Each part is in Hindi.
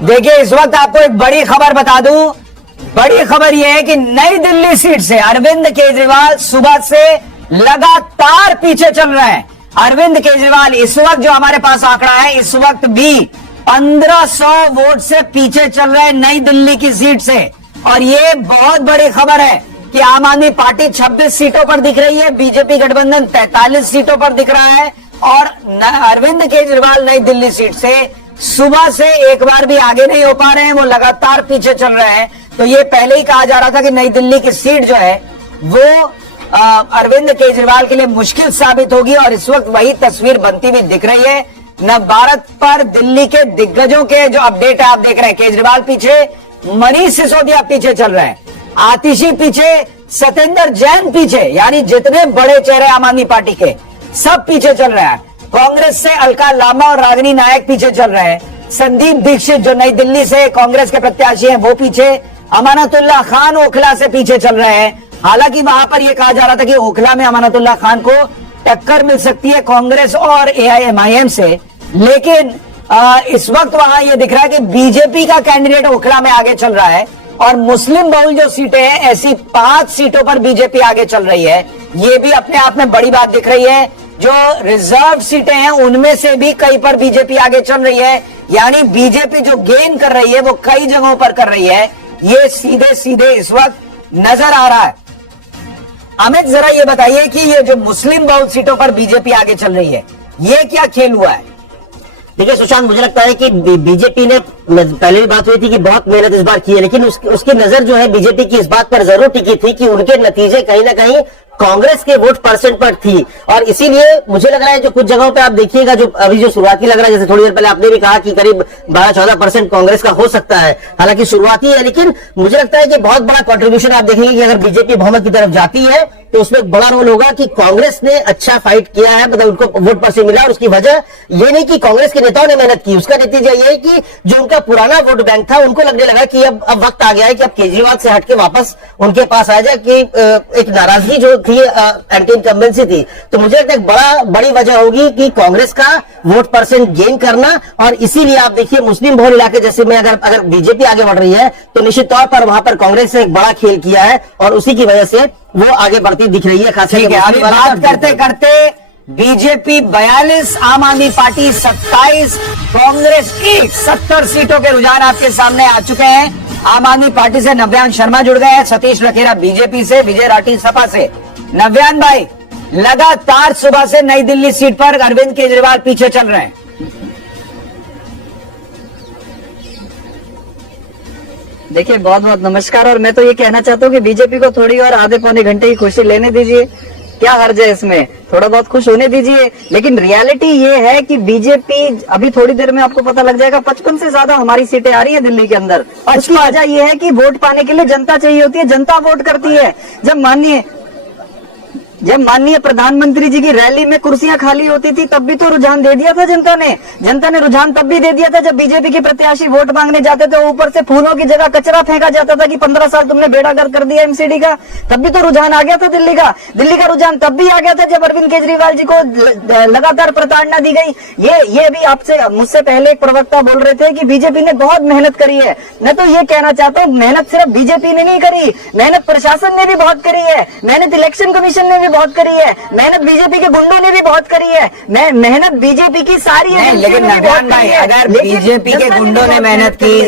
देखिए, इस वक्त आपको एक बड़ी खबर बता दूं। बड़ी खबर यह है कि नई दिल्ली सीट से अरविंद केजरीवाल सुबह से लगातार पीछे चल रहे हैं। अरविंद केजरीवाल इस वक्त जो हमारे पास आंकड़ा है, इस वक्त भी 1500 वोट से पीछे चल रहे हैं नई दिल्ली की सीट से। और ये बहुत बड़ी खबर है कि आम आदमी पार्टी 26 सीटों पर दिख रही है, बीजेपी गठबंधन 43 सीटों पर दिख रहा है और अरविंद केजरीवाल नई दिल्ली सीट से सुबह से एक बार भी आगे नहीं हो पा रहे हैं, वो लगातार पीछे चल रहे हैं। तो ये पहले ही कहा जा रहा था कि नई दिल्ली की सीट जो है वो अरविंद केजरीवाल के लिए मुश्किल साबित होगी और इस वक्त वही तस्वीर बनती हुई दिख रही है। नव भारत पर दिल्ली के दिग्गजों के जो अपडेट है आप देख रहे हैं। केजरीवाल पीछे, मनीष सिसोदिया पीछे चल रहे हैं, आतिशी पीछे, सत्येंद्र जैन पीछे, यानी जितने बड़े चेहरे आम आदमी पार्टी के सब पीछे चल रहे हैं। कांग्रेस से अलका लांबा और रागिनी नायक पीछे चल रहे हैं। संदीप दीक्षित जो नई दिल्ली से कांग्रेस के प्रत्याशी हैं वो पीछे, अमानतुल्लाह खान ओखला से पीछे चल रहे हैं। हालांकि वहां पर यह कहा जा रहा था कि ओखला में अमानतुल्लाह खान को टक्कर मिल सकती है कांग्रेस और AIMIM से, लेकिन इस वक्त वहां यह दिख रहा है कि बीजेपी का कैंडिडेट ओखला में आगे चल रहा है और मुस्लिम बहुल जो सीटें हैं ऐसी 5 सीटों पर बीजेपी आगे चल रही है। ये भी अपने आप में बड़ी बात दिख रही है। जो रिजर्व सीटें हैं उनमें से भी कई पर बीजेपी आगे चल रही है, यानी बीजेपी जो गेन कर रही है वो कई जगहों पर कर रही है। ये सीधे सीधे इस वक्त नजर आ रहा है। अमित, जरा ये बताइए कि ये जो मुस्लिम बहुल सीटों पर बीजेपी आगे चल रही है, ये क्या खेल हुआ है? देखिए सुशांत, मुझे लगता है कि बीजेपी ने, पहले भी बात हुई थी कि बहुत मेहनत इस बार की है, लेकिन उसकी नजर जो है बीजेपी की इस बात पर जरूर टिकी थी कि उनके नतीजे कहीं ना कहीं कांग्रेस के वोट परसेंट पर थी। और इसीलिए मुझे लग रहा है जो कुछ जगहों पे आप देखिएगा, जो अभी जो शुरुआती लग रहा है, जैसे थोड़ी देर पहले आपने भी कहा कि करीब 12-14% कांग्रेस का हो सकता है, हालांकि शुरुआती है, लेकिन मुझे लगता है कि बहुत बड़ा कंट्रीब्यूशन आप देखेंगे कि अगर बीजेपी बहुमत की तरफ जाती है तो उसमें एक बड़ा रोल होगा कि कांग्रेस ने अच्छा फाइट किया है, मतलब उनको वोट परसेंट मिला। और उसकी वजह ये नहीं कि कांग्रेस के नेताओं ने मेहनत की, उसका नतीजा ये है कि जो उनका पुराना वोट बैंक था उनको लगने लगा कि अब वक्त आ गया है कि अब केजरीवाल से हटके वापस उनके पास आ जाए, कि एक नाराजगी जो थी एंटी इनकम्बेंसी थी। तो मुझे लगता है बड़ी वजह होगी कि कांग्रेस का वोट परसेंट गेन करना। और इसीलिए आप देखिए मुस्लिम बहुल इलाके जैसे में अगर बीजेपी आगे बढ़ रही है तो निश्चित तौर पर वहां पर कांग्रेस ने एक बड़ा खेल किया है और उसी की वजह से वो आगे बढ़ती दिख रही है। खास ठीक है, अभी बात करते करते बीजेपी 42, आम आदमी पार्टी 27, कांग्रेस 1, 70 सीटों के रुझान आपके सामने आ चुके हैं। आम आदमी पार्टी से नव्यान शर्मा जुड़ गए हैं, सतीश लखेरा बीजेपी से, विजय राठी सपा से। नव्यान भाई, लगातार सुबह से नई दिल्ली सीट पर अरविंद केजरीवाल पीछे चल रहे हैं। देखिए, बहुत बहुत नमस्कार। और मैं तो ये कहना चाहता हूँ कि बीजेपी को थोड़ी और आधे पौने घंटे की खुशी लेने दीजिए, क्या हर्ज है इसमें, थोड़ा बहुत खुश होने दीजिए। लेकिन रियलिटी ये है कि बीजेपी अभी थोड़ी देर में आपको पता लग जाएगा 55 से ज्यादा हमारी सीटें आ रही है दिल्ली के अंदर। उसकी वजह ये है कि वोट पाने के लिए जनता चाहिए होती है, जनता वोट करती है। जब माननीय प्रधानमंत्री जी की रैली में कुर्सियां खाली होती थी तब भी तो रुझान दे दिया था जनता ने रुझान तब भी दे दिया था जब बीजेपी के प्रत्याशी वोट मांगने जाते थे, ऊपर से फूलों की जगह कचरा फेंका जाता था कि 15 साल तुमने बेड़ागर्क कर दिया MCD का। तब भी तो रुझान आ गया था दिल्ली का रुझान तब भी आ गया था जब अरविंद केजरीवाल जी को लगातार प्रताड़ना दी गई। ये भी आपसे, मुझसे पहले एक प्रवक्ता बोल रहे थे कि बीजेपी ने बहुत मेहनत करी है। मैं तो ये कहना चाहता हूँ, मेहनत सिर्फ बीजेपी ने नहीं करी, मेहनत प्रशासन ने भी बहुत करी है, मेहनत इलेक्शन कमीशन ने बहुत करी है, मेहनत बीजेपी के गुंडों ने भी बहुत करी है, मेहनत बीजेपी की सारी है। लेकिन नव्यान भाई, अगर बीजेपी के गुंडों ने मेहनत की,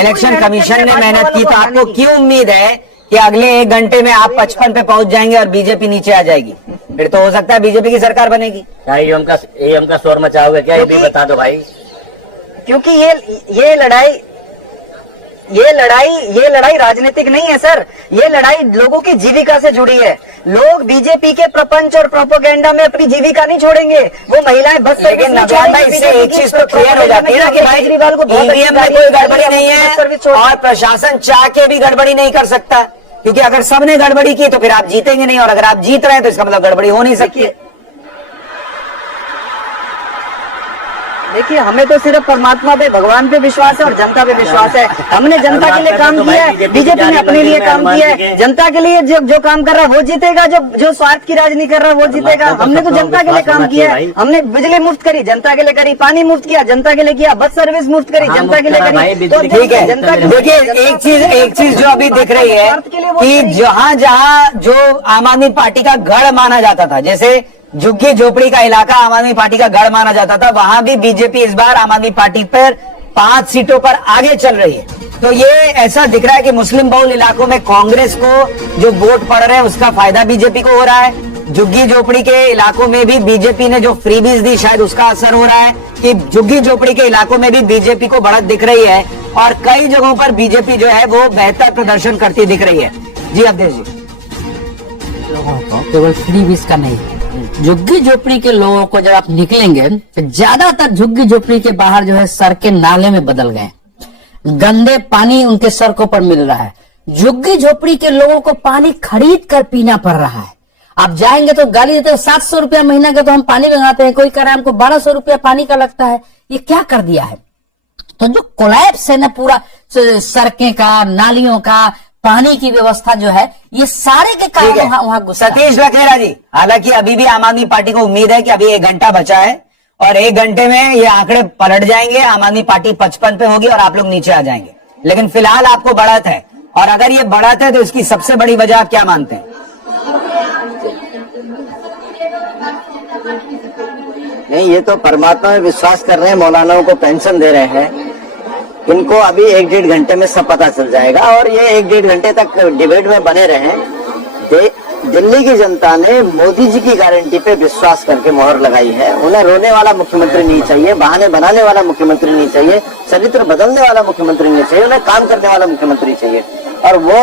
इलेक्शन कमीशन ने मेहनत की, तो आपको क्यों उम्मीद है कि अगले 1 घंटे में आप 55 पे पहुंच जाएंगे और बीजेपी नीचे आ जाएगी? फिर तो हो सकता है बीजेपी की सरकार बनेगी। क्या EM का शोर मचाओगे क्या? ये भी बता दो भाई। क्योंकि ये लड़ाई राजनीतिक नहीं है सर, ये लड़ाई लोगों की जीविका से जुड़ी है। लोग बीजेपी के प्रपंच और प्रोपोगेंडा में अपनी जीविका नहीं छोड़ेंगे। वो महिलाएं बस लेकिन नव्यान भाई, इससे एक चीज तो क्लियर हो जाती है ना कि भाई EVM में कोई गड़बड़ी नहीं है और प्रशासन चाह के भी गड़बड़ी नहीं कर सकता, क्योंकि अगर सबने गड़बड़ी की तो फिर आप जीतेंगे नहीं, और अगर आप जीत रहे हैं तो इसका मतलब गड़बड़ी हो नहीं सकती। देखिए, हमें तो सिर्फ परमात्मा पे, भगवान पे विश्वास है और जनता पे विश्वास है। हमने जनता के लिए काम किया है, बीजेपी ने अपने लिए काम किया है। जनता के लिए जो काम कर रहा है वो जीतेगा, जो स्वार्थ की राजनीति कर रहा है वो जीतेगा। हमने तो जनता के लिए काम किया है। हमने बिजली मुफ्त करी, जनता के लिए करी, पानी मुफ्त किया, जनता के लिए किया, बस सर्विस मुफ्त करी, जनता के लिए करी। तो ठीक है, जनता देखिए एक चीज जो अभी दिख रही है कि जहां जहां जो आम आदमी पार्टी का गढ़ माना जाता था, जैसे झुग्गी झोपड़ी का इलाका आम आदमी पार्टी का गढ़ माना जाता था, वहां भी बीजेपी इस बार आम आदमी पार्टी पर 5 सीटों पर आगे चल रही है। तो ये ऐसा दिख रहा है कि मुस्लिम बहुल इलाकों में कांग्रेस को जो वोट पड़ रहे हैं उसका फायदा बीजेपी को हो रहा है। झुग्गी झोपड़ी के इलाकों में भी बीजेपी ने जो फ्रीबीज दी शायद उसका असर हो रहा है कि झुग्गी झोपड़ी के इलाकों में भी बीजेपी को बढ़त दिख रही है और कई जगहों पर बीजेपी जो है वो बेहतर प्रदर्शन करती दिख रही है। जी अवधेश जी। लोगों को केवल फ्रीबीज का नहीं, झुग्गी झोपड़ी के लोगों को जब आप निकलेंगे तो ज्यादातर झुग्गी झोपड़ी के बाहर जो है सड़कें नाले में बदल गए, गंदे पानी उनके सड़कों पर मिल रहा है। झुग्गी झोपड़ी के लोगों को पानी खरीद कर पीना पड़ रहा है। आप जाएंगे तो गाली देते हो 700 रुपया महीना का तो हम पानी लगाते हैं, कोई कह रहा है हमको 1200 रुपया पानी का लगता है। ये क्या कर दिया है? तो जो कोलैप्स है ना पूरा सड़कें का, नालियों का, पानी की व्यवस्था जो है, ये सारे के कारण वहां गुस्सा। सतीश लखेरा जी, हालांकि अभी भी आम आदमी पार्टी को उम्मीद है कि अभी 1 घंटा बचा है और 1 घंटे में ये आंकड़े पलट जाएंगे, आम आदमी पार्टी 55 पे होगी और आप लोग नीचे आ जाएंगे। लेकिन फिलहाल आपको बढ़त है, और अगर ये बढ़त है तो इसकी सबसे बड़ी वजह आप क्या मानते हैं? नहीं, ये तो परमात्मा में विश्वास कर रहे हैं, मौलानाओं को पेंशन दे रहे हैं। इनको अभी 1-1.5 घंटे में सब पता चल जाएगा और ये 1-1.5 घंटे तक डिबेट में बने रहे। दिल्ली की जनता ने मोदी जी की गारंटी पे विश्वास करके मोहर लगाई है। उन्हें रोने वाला मुख्यमंत्री नहीं चाहिए, बहाने बनाने वाला मुख्यमंत्री नहीं चाहिए, चरित्र बदलने वाला मुख्यमंत्री नहीं चाहिए, उन्हें काम करने वाला मुख्यमंत्री चाहिए। और वो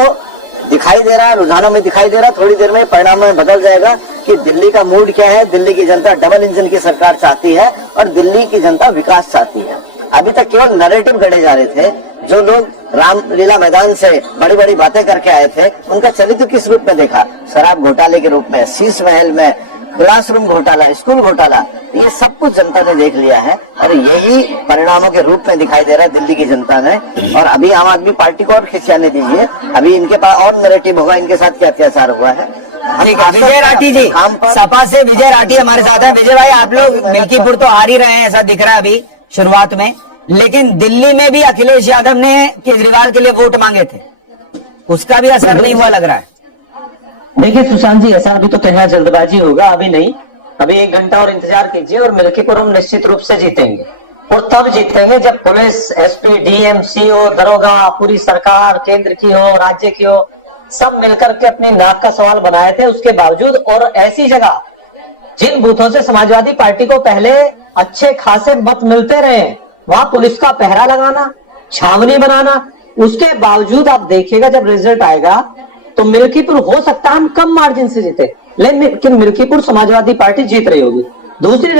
दिखाई दे रहा है, रुझानों में दिखाई दे रहा है। थोड़ी देर में परिणाम में बदल जाएगा कि दिल्ली का मूड क्या है। दिल्ली की जनता डबल इंजन की सरकार चाहती है और दिल्ली की जनता विकास चाहती है। अभी तक केवल नैरेटिव गढ़े जा रहे थे। जो लोग रामलीला मैदान से बड़ी बड़ी बातें करके आए थे, उनका चरित्र किस रूप में देखा? शराब घोटाले के रूप में, शीश महल में, क्लासरूम घोटाला, स्कूल घोटाला, ये सब कुछ जनता ने देख लिया है और यही परिणामों के रूप में दिखाई दे रहा है दिल्ली की जनता ने। और अभी आम आदमी पार्टी को और खिंचाने दीजिए, अभी इनके पास और नैरेटिव होगा, इनके साथ क्या अत्याचार हुआ है। ठीक है, विजय राठी जी, सपा से विजय राठी हमारे साथ है। विजय भाई, आप लोग मिल्कीपुर तो हार ही रहे हैं ऐसा दिख रहा है अभी शुरुआत में, लेकिन दिल्ली में भी अखिलेश यादव ने केजरीवाल के लिए वोट मांगे थे, उसका भी असर नहीं हुआ लग रहा है। देखिए सुशांत जी, ऐसा अभी तो कहीं जल्दबाजी होगा, अभी नहीं, अभी 1 घंटा और इंतजार कीजिए और मिल्कीपुर हम निश्चित रूप से जीतेंगे। और तब जीतेंगे जब पुलिस, एसपी, डीएम, सीओ, दरोगा, पूरी सरकार केंद्र की हो, राज्य की हो, सब मिलकर के अपनी नाक का सवाल बनाए थे। उसके बावजूद और ऐसी जगह जिन बूथों से समाजवादी पार्टी को पहले अच्छे खासे मत मिलते रहे, वहां पुलिस का पहरा लगाना, छावनी बनाना, उसके बावजूद आप देखिएगा जब रिजल्ट आएगा तो मिल्कीपुर हो सकता है हम कम मार्जिन से जीते, लेकिन मिल्कीपुर समाजवादी पार्टी जीत रही होगी। दूसरी